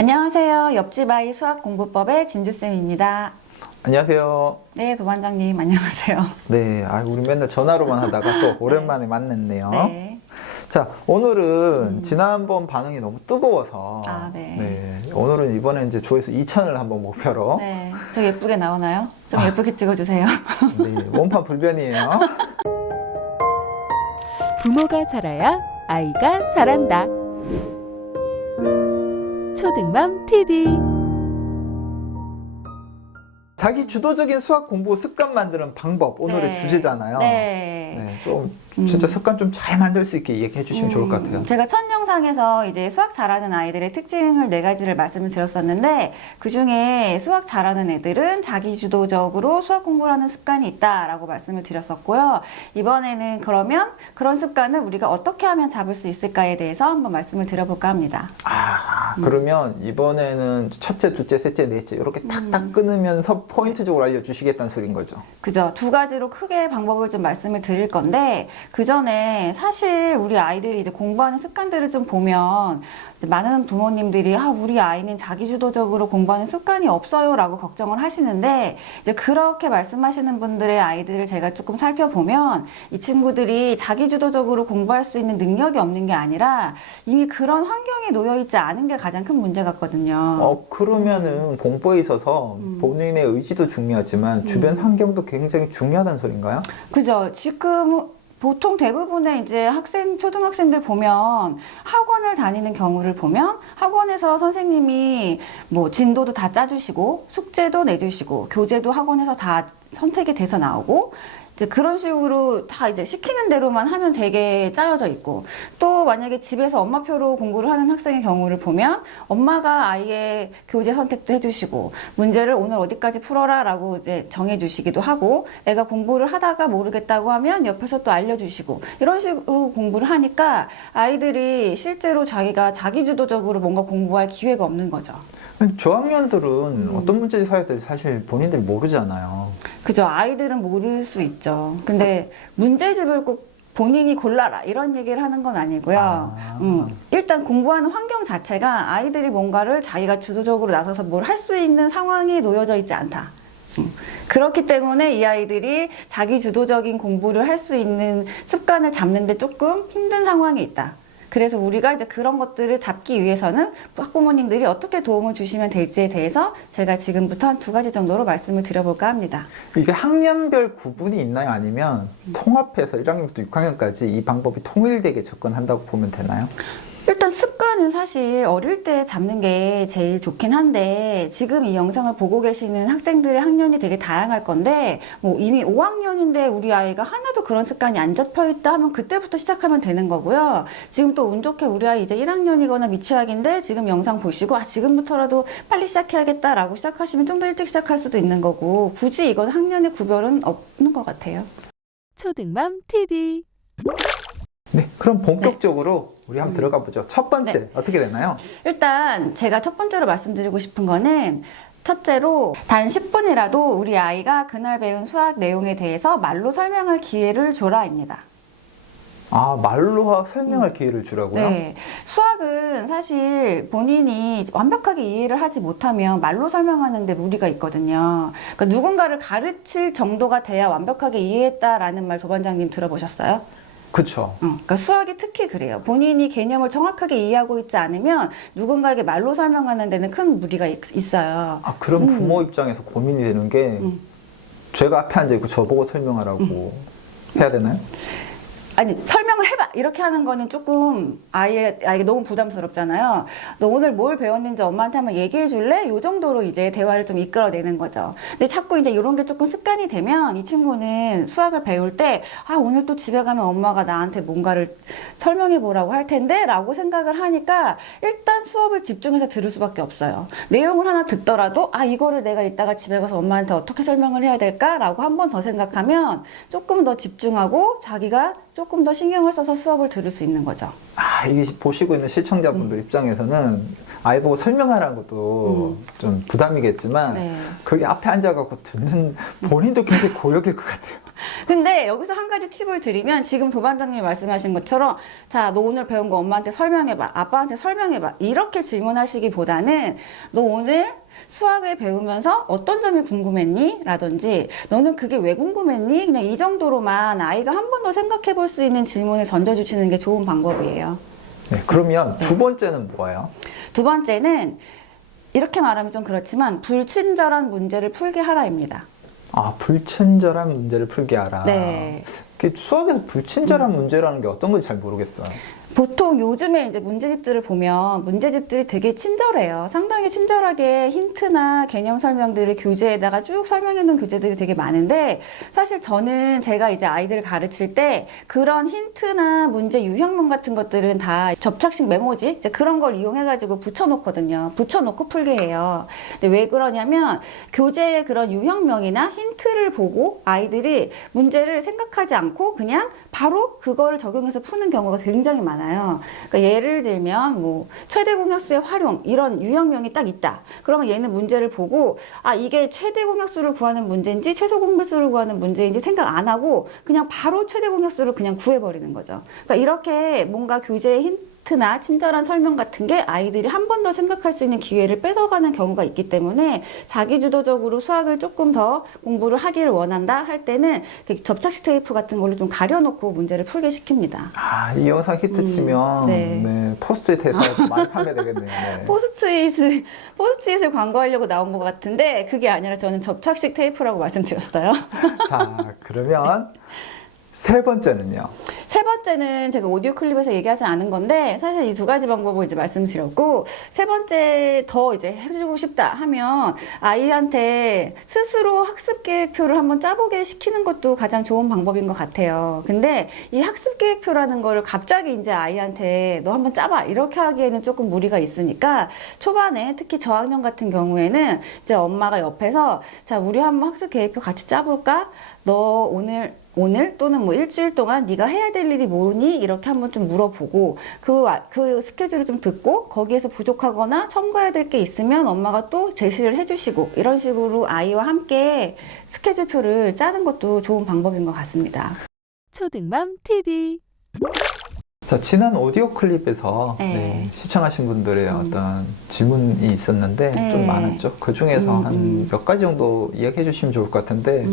안녕하세요. 옆집 아이 수학 공부법의 진주쌤입니다. 안녕하세요. 네, 도반장님 안녕하세요. 네, 우리 맨날 전화로만 하다가 또 오랜만에 만났네요. 네. 자, 오늘은 지난번 반응이 너무 뜨거워서 네. 오늘은 이번에 이제 조회수 2,000을 한번 목표로 네, 저 예쁘게 나오나요? 좀 예쁘게 찍어주세요. 네, 원판 불변이에요. 부모가 잘해야 아이가 잘한다. 초등맘 TV. 자기 주도적인 수학 공부 습관 만드는 방법, 오늘의 주제잖아요. 네. 좀 진짜 습관 좀 잘 만들 수 있게 얘기해 주시면 좋을 것 같아요. 제가 첫 영상에서 이제 수학 잘하는 아이들의 특징을 4가지를 말씀을 드렸었는데, 그 중에 수학 잘하는 애들은 자기 주도적으로 수학 공부를 하는 습관이 있다라고 말씀을 드렸었고요. 이번에는 그러면 그런 습관을 우리가 어떻게 하면 잡을 수 있을까에 대해서 한번 말씀을 드려볼까 합니다. 그러면 이번에는 첫째, 둘째, 셋째, 넷째 이렇게 탁탁 끊으면서 포인트적으로 알려주시겠다는 소리인 거죠. 그죠. 2가지로 크게 방법을 좀 말씀을 드릴 건데, 그 전에 사실 우리 아이들이 이제 공부하는 습관들을 좀 보면 이제 많은 부모님들이 우리 아이는 자기주도적으로 공부하는 습관이 없어요 라고 걱정을 하시는데, 이제 그렇게 말씀하시는 분들의 아이들을 제가 조금 살펴보면 이 친구들이 자기주도적으로 공부할 수 있는 능력이 없는 게 아니라 이미 그런 환경에 놓여있지 않은 게 가장 큰 문제 같거든요. 그러면은 공부에 있어서 본인의 의지도 중요하지만 주변 환경도 굉장히 중요하다는 소린가요? 그죠. 지금 보통 대부분의 이제 초등학생들 보면 학원을 다니는 경우를 보면 학원에서 선생님이 뭐 진도도 다 짜주시고 숙제도 내주시고 교재도 학원에서 다 선택이 돼서 나오고 이제 그런 식으로 다 이제 시키는 대로만 하면 되게 짜여져 있고, 또 만약에 집에서 엄마표로 공부를 하는 학생의 경우를 보면 엄마가 아이의 교재 선택도 해주시고 문제를 오늘 어디까지 풀어라 라고 이제 정해주시기도 하고, 애가 공부를 하다가 모르겠다고 하면 옆에서 또 알려주시고, 이런 식으로 공부를 하니까 아이들이 실제로 자기가 자기주도적으로 뭔가 공부할 기회가 없는 거죠. 저학년들은 어떤 문제 사회들 사실 본인들이 모르잖아요. 그죠. 아이들은 모를 수 있죠. 근데 문제집을 꼭 본인이 골라라 이런 얘기를 하는 건 아니고요. 일단 공부하는 환경 자체가 아이들이 뭔가를 자기가 주도적으로 나서서 뭘 할 수 있는 상황이 놓여져 있지 않다. 그렇기 때문에 이 아이들이 자기 주도적인 공부를 할 수 있는 습관을 잡는데 조금 힘든 상황이 있다. 그래서 우리가 이제 그런 것들을 잡기 위해서는 학부모님들이 어떻게 도움을 주시면 될지에 대해서 제가 지금부터 한 2가지 정도로 말씀을 드려볼까 합니다. 이게 학년별 구분이 있나요? 아니면 통합해서 1학년부터 6학년까지 이 방법이 통일되게 접근한다고 보면 되나요? 일단 습관은 사실 어릴 때 잡는 게 제일 좋긴 한데, 지금 이 영상을 보고 계시는 학생들의 학년이 되게 다양할 건데, 뭐 이미 5학년인데 우리 아이가 하나도 그런 습관이 안 잡혀 있다 하면 그때부터 시작하면 되는 거고요. 지금 또 운 좋게 우리 아이 이제 1학년이거나 미취학인데 지금 영상 보시고 지금부터라도 빨리 시작해야겠다라고 시작하시면 좀 더 일찍 시작할 수도 있는 거고, 굳이 이건 학년의 구별은 없는 것 같아요. 초등맘 TV. 네, 그럼 본격적으로 우리 한번 들어가 보죠. 첫 번째, 어떻게 되나요? 일단 제가 첫 번째로 말씀드리고 싶은 거는, 첫째로 단 10분이라도 우리 아이가 그날 배운 수학 내용에 대해서 말로 설명할 기회를 줘라입니다. 말로 설명할 기회를 주라고요? 네. 수학은 사실 본인이 완벽하게 이해를 하지 못하면 말로 설명하는데 무리가 있거든요. 그러니까 누군가를 가르칠 정도가 돼야 완벽하게 이해했다라는 말 도반장님 들어보셨어요? 그쵸. 그러니까 수학이 특히 그래요. 본인이 개념을 정확하게 이해하고 있지 않으면 누군가에게 말로 설명하는 데는 큰 무리가 있어요. 그럼 부모 입장에서 고민이 되는 게 제가 앞에 앉아있고 저보고 설명하라고 해야 되나요? 아니, 설명을 해봐! 이렇게 하는 거는 조금 아이에게 너무 부담스럽잖아요. 너 오늘 뭘 배웠는지 엄마한테 한번 얘기해 줄래? 이 정도로 이제 대화를 좀 이끌어내는 거죠. 근데 자꾸 이제 이런 게 조금 습관이 되면 이 친구는 수학을 배울 때, 오늘 또 집에 가면 엄마가 나한테 뭔가를 설명해 보라고 할 텐데? 라고 생각을 하니까 일단 수업을 집중해서 들을 수밖에 없어요. 내용을 하나 듣더라도, 이거를 내가 이따가 집에 가서 엄마한테 어떻게 설명을 해야 될까? 라고 한 번 더 생각하면 조금 더 집중하고 자기가 조금 더 신경을 써서 수업을 들을 수 있는 거죠. 이게 보시고 있는 시청자분들 입장에서는 아이 보고 설명하라는 것도 좀 부담이겠지만, 네. 거기 앞에 앉아갖고 듣는 본인도 굉장히 고역일 것 같아요. 근데 여기서 한 가지 팁을 드리면 지금 도반장님이 말씀하신 것처럼 자, 너 오늘 배운 거 엄마한테 설명해봐. 아빠한테 설명해봐. 이렇게 질문하시기보다는 너 오늘 수학을 배우면서 어떤 점이 궁금했니? 라든지 너는 그게 왜 궁금했니? 그냥 이 정도로만 아이가 한 번 더 생각해 볼 수 있는 질문을 던져주시는 게 좋은 방법이에요. 네, 그러면 두 번째는 뭐예요? 두 번째는 이렇게 말하면 좀 그렇지만 불친절한 문제를 풀게 하라입니다. 아, 불친절한 문제를 풀게 하라. 네. 수학에서 불친절한 문제라는 게 어떤 건지 잘 모르겠어요. 보통 요즘에 이제 문제집들을 보면 문제집들이 되게 친절해요. 상당히 친절하게 힌트나 개념 설명들을 교재에다가 쭉 설명해 놓은 교재들이 되게 많은데 사실 저는 제가 이제 아이들을 가르칠 때 그런 힌트나 문제 유형문 같은 것들은 다 접착식 메모지 이제 그런 걸 이용해가지고 붙여놓거든요. 붙여놓고 풀게 해요. 근데 왜 그러냐면 교재의 그런 유형명이나 힌트를 보고 아이들이 문제를 생각하지 않고 그냥 바로 그거를 적용해서 푸는 경우가 굉장히 많아요. 그러니까 예를 들면 뭐 최대 공약수의 활용 이런 유형명이 딱 있다. 그러면 얘는 문제를 보고 아 이게 최대 공약수를 구하는 문제인지 최소 공배수를 구하는 문제인지 생각 안 하고 그냥 바로 최대 공약수를 그냥 구해버리는 거죠. 그러니까 이렇게 뭔가 교재의 힌트나 친절한 설명 같은 게 아이들이 한 번 더 생각할 수 있는 기회를 뺏어가는 경우가 있기 때문에 자기주도적으로 수학을 조금 더 공부를 하기를 원한다 할 때는 접착식 테이프 같은 걸로 좀 가려놓고 문제를 풀게 시킵니다. 아, 이 영상 히트 치면 네. 네, 포스트잇에서 많이 판매되겠네요. 네. 포스트잇을 광고하려고 나온 것 같은데 그게 아니라 저는 접착식 테이프라고 말씀드렸어요. 자, 그러면 세 번째는요. 세 번째는 제가 오디오 클립에서 얘기하지 않은 건데 사실 이 두 가지 방법을 이제 말씀드렸고 세 번째 더 이제 해주고 싶다 하면 아이한테 스스로 학습 계획표를 한번 짜보게 시키는 것도 가장 좋은 방법인 것 같아요. 근데 이 학습 계획표라는 거를 갑자기 이제 아이한테 너 한번 짜봐 이렇게 하기에는 조금 무리가 있으니까 초반에 특히 저학년 같은 경우에는 이제 엄마가 옆에서 자 우리 한번 학습 계획표 같이 짜볼까? 너 오늘 또는 뭐 일주일 동안 네가 해야 될 일이 뭐니? 이렇게 한번 좀 물어보고 그 스케줄을 좀 듣고 거기에서 부족하거나 첨가해야 될 게 있으면 엄마가 또 제시를 해주시고 이런 식으로 아이와 함께 스케줄표를 짜는 것도 좋은 방법인 것 같습니다. 초등맘 TV. 자, 지난 오디오 클립에서 네. 네, 시청하신 분들의 어떤 질문이 있었는데 네. 좀 많았죠. 그 중에서 한 몇 가지 정도 이야기해 주시면 좋을 것 같은데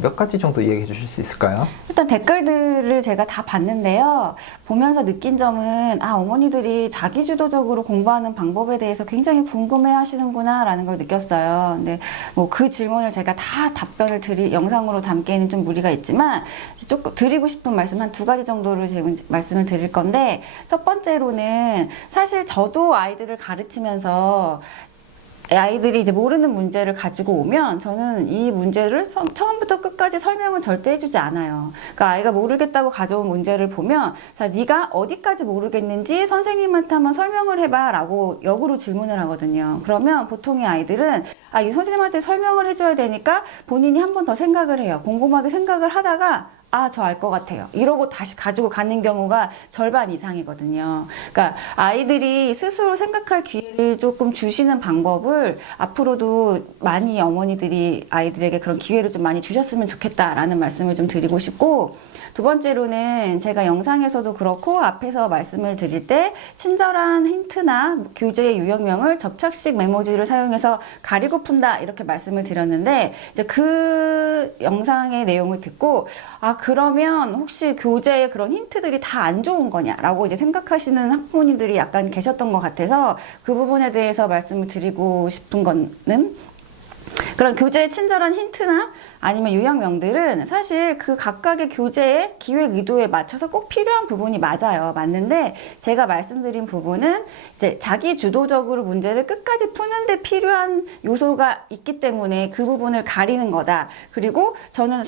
몇 가지 정도 이야기해 주실 수 있을까요? 일단 댓글들을 제가 다 봤는데요. 보면서 느낀 점은 아 어머니들이 자기주도적으로 공부하는 방법에 대해서 굉장히 궁금해 하시는구나 라는 걸 느꼈어요. 근데 뭐 그 질문을 제가 다 답변을 영상으로 담기에는 좀 무리가 있지만 조금 드리고 싶은 말씀 한 두 가지 정도를 지금 말씀을 드릴 건데 첫 번째로는 사실 저도 아이들을 가르치면서 아이들이 이제 모르는 문제를 가지고 오면 저는 이 문제를 처음부터 끝까지 설명을 절대 해주지 않아요. 그러니까 아이가 모르겠다고 가져온 문제를 보면 자 네가 어디까지 모르겠는지 선생님한테 한번 설명을 해봐 라고 역으로 질문을 하거든요. 그러면 보통의 아이들은 아, 이 선생님한테 설명을 해줘야 되니까 본인이 한 번 더 생각을 해요. 곰곰하게 생각을 하다가 아, 저 알 것 같아요. 이러고 다시 가지고 가는 경우가 절반 이상이거든요. 그러니까 아이들이 스스로 생각할 기회를 조금 주시는 방법을 앞으로도 많이 어머니들이 아이들에게 그런 기회를 좀 많이 주셨으면 좋겠다라는 말씀을 좀 드리고 싶고 두 번째로는 제가 영상에서도 그렇고 앞에서 말씀을 드릴 때 친절한 힌트나 교재의 유형명을 접착식 메모지를 사용해서 가리고 푼다 이렇게 말씀을 드렸는데 이제 그 영상의 내용을 듣고 아 그러면 혹시 교재에 그런 힌트들이 다 안 좋은 거냐라고 이제 생각하시는 학부모님들이 약간 계셨던 것 같아서 그 부분에 대해서 말씀을 드리고 싶은 거는 그런 교재의 친절한 힌트나 아니면 유형명들은 사실 그 각각의 교재의 기획 의도에 맞춰서 꼭 필요한 부분이 맞아요. 맞는데 제가 말씀드린 부분은 이제 자기 주도적으로 문제를 끝까지 푸는데 필요한 요소가 있기 때문에 그 부분을 가리는 거다. 그리고 저는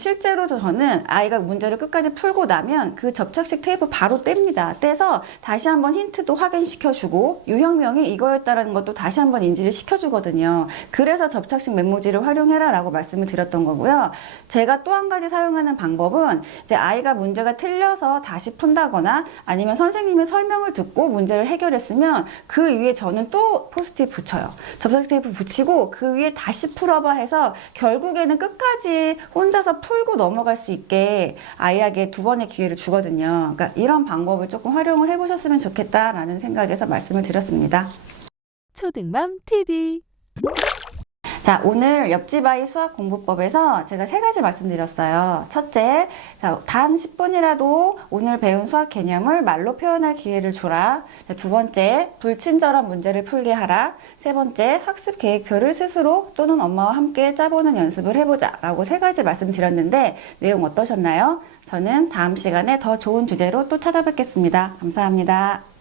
아이가 문제를 끝까지 풀고 나면 그 접착식 테이프 바로 뗍니다. 떼서 다시 한번 힌트도 확인시켜주고 유형명이 이거였다라는 것도 다시 한번 인지를 시켜주거든요. 그래서 접착식 메모지를 활용해라 라고 말씀을 드렸던 거고요. 있고요. 제가 또 한 가지 사용하는 방법은 이제 아이가 문제가 틀려서 다시 푼다거나 아니면 선생님의 설명을 듣고 문제를 해결했으면 그 위에 저는 또 포스트잇 붙여요. 접착 테이프 붙이고 그 위에 다시 풀어봐 해서 결국에는 끝까지 혼자서 풀고 넘어갈 수 있게 아이에게 2번의 기회를 주거든요. 그러니까 이런 방법을 조금 활용을 해보셨으면 좋겠다라는 생각에서 말씀을 드렸습니다. 초등맘 TV. 자, 오늘 옆집 아이 수학 공부법에서 제가 3가지 말씀드렸어요. 첫째, 자, 단 10분이라도 오늘 배운 수학 개념을 말로 표현할 기회를 줘라. 자, 2번째, 불친절한 문제를 풀게 하라. 3번째, 학습 계획표를 스스로 또는 엄마와 함께 짜보는 연습을 해보자. 라고 3가지 말씀드렸는데 내용 어떠셨나요? 저는 다음 시간에 더 좋은 주제로 또 찾아뵙겠습니다. 감사합니다.